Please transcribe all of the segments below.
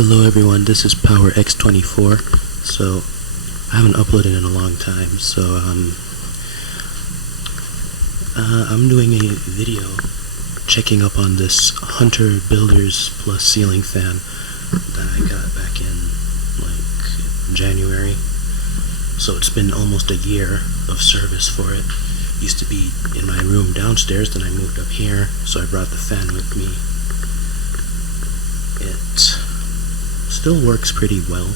Hello everyone, this is Power X24. So, I haven't uploaded in a long time, so I'm doing a video checking up on this Hunter Builders Plus ceiling fan that I got back in like January. So it's been almost a year of service for it. Used to be in my room downstairs, then I moved up here, so I brought the fan with me. It still works pretty well.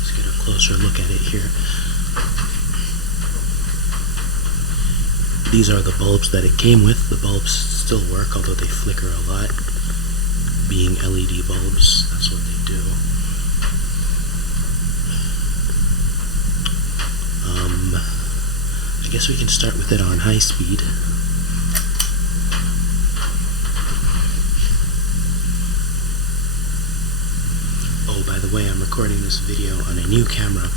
Let's get a closer look at it here. These are the bulbs that it came with. The bulbs still work, although they flicker a lot. Being LED bulbs, that's what they do. I guess we can start with it on high speed. Oh, by the way, I'm recording this video on a new camera,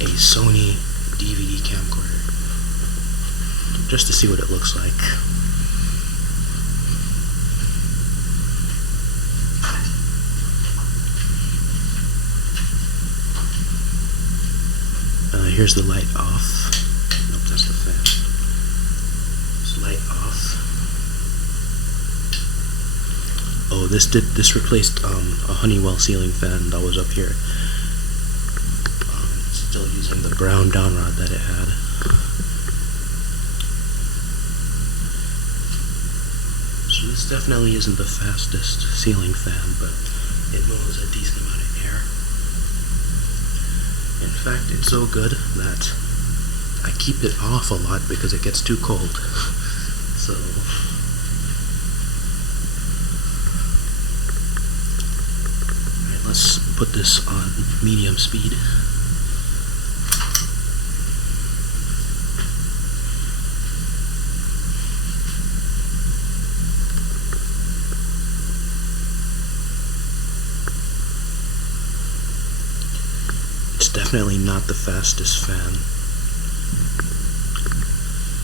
a Sony DVD camcorder, just to see what it looks like. Here's the light off. Nope, that's the fan. It's light off. Oh, this replaced a Honeywell ceiling fan that was up here. It's still using the brown downrod that it had. So this definitely isn't the fastest ceiling fan, but it moves a decent amount of air. In fact, it's so good that I keep it off a lot because it gets too cold. So alright, let's put this on medium speed. It's definitely not the fastest fan.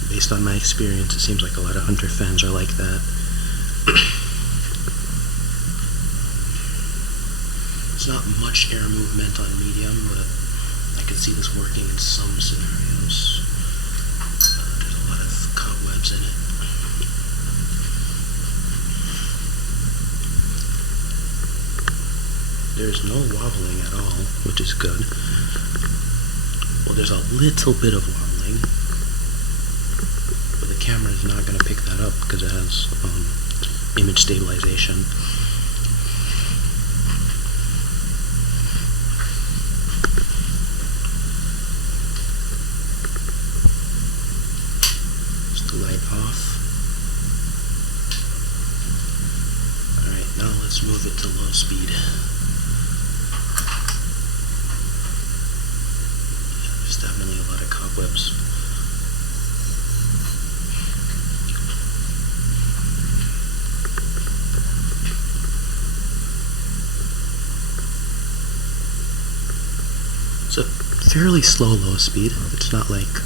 Based on my experience, it seems like a lot of Hunter fans are like that. It's not much air movement on medium, but I can see this working in some scenarios. There's a lot of cobwebs in it. There's no wobbling at all, which is good. Well, there's a little bit of wobbling, but the camera is not going to pick that up because it has image stabilization. Just the light off. Alright, now let's move it to low speed. There's definitely a lot of cobwebs. It's a fairly slow low speed. It's not like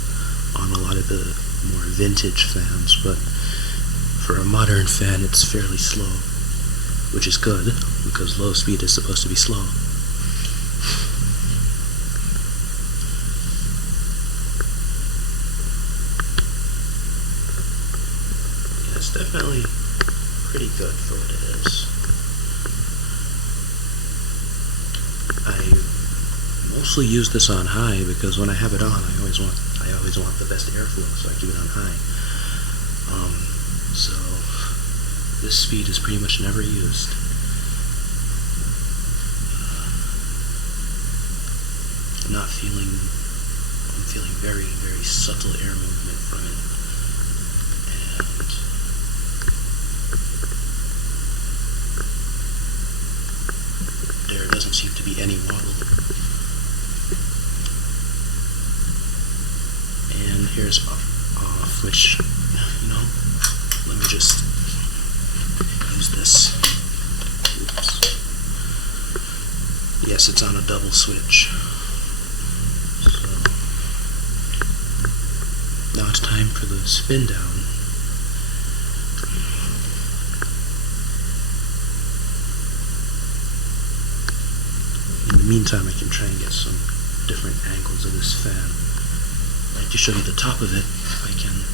on a lot of the more vintage fans, but for a modern fan it's fairly slow, which is good because low speed is supposed to be slow. Yeah, it's definitely pretty good for what it is. I mostly use this on high because when I have it on, I always want the best airflow, so I keep it on high. So this speed is pretty much never used. I'm feeling very, very subtle air movement from it, and there doesn't seem to be any wobble. And here's off, which, you know, let me just use this. Oops. Yes, it's on a double switch. So now it's time for the spin down. meantime, I can try and get some different angles of this fan. I'd like to show you the top of it, if I can.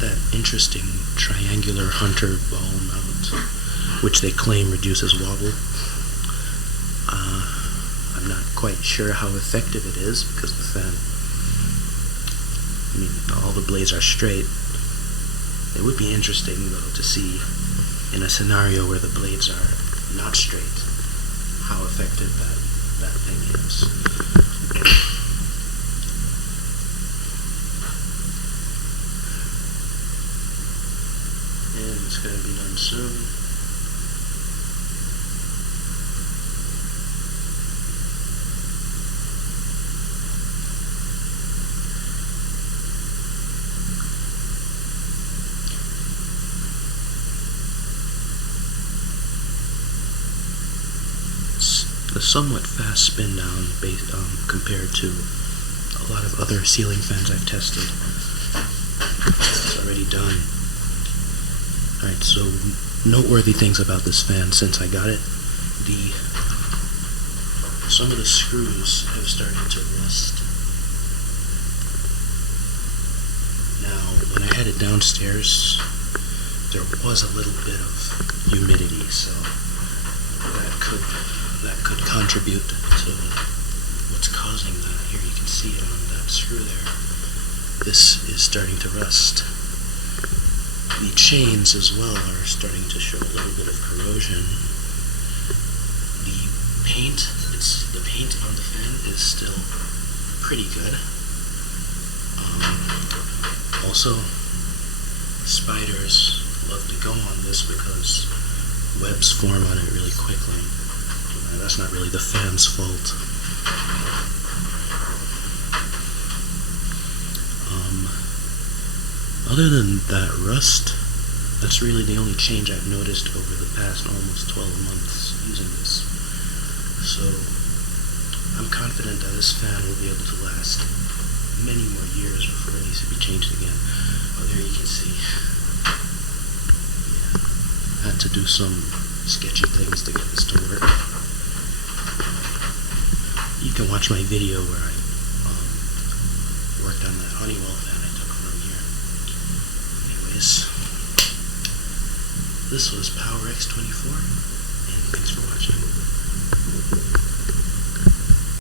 That interesting triangular Hunter ball mount, which they claim reduces wobble. I'm not quite sure how effective it is because the fan, all the blades are straight. It would be interesting though to see in a scenario where the blades are not straight how effective that thing is. And it's going to be done soon. It's a somewhat fast spin down compared to a lot of other ceiling fans I've tested. It's already done. Alright, so noteworthy things about this fan since I got it. Some of the screws have started to rust. Now, when I had it downstairs, there was a little bit of humidity, so that could contribute to what's causing that. Here you can see it on that screw there. This is starting to rust. The chains as well are starting to show a little bit of corrosion. The paint on the fan is still pretty good. Also, spiders love to go on this because webs form on it really quickly. That's not really the fan's fault. Other than that rust, that's really the only change I've noticed over the past almost 12 months using this. So, I'm confident that this fan will be able to last many more years before it needs to be changed again. Oh, there you can see. Yeah, I had to do some sketchy things to get this to work. You can watch my video where I worked on that Honeywell fan I took from here. Anyways, this was Power X24, and thanks for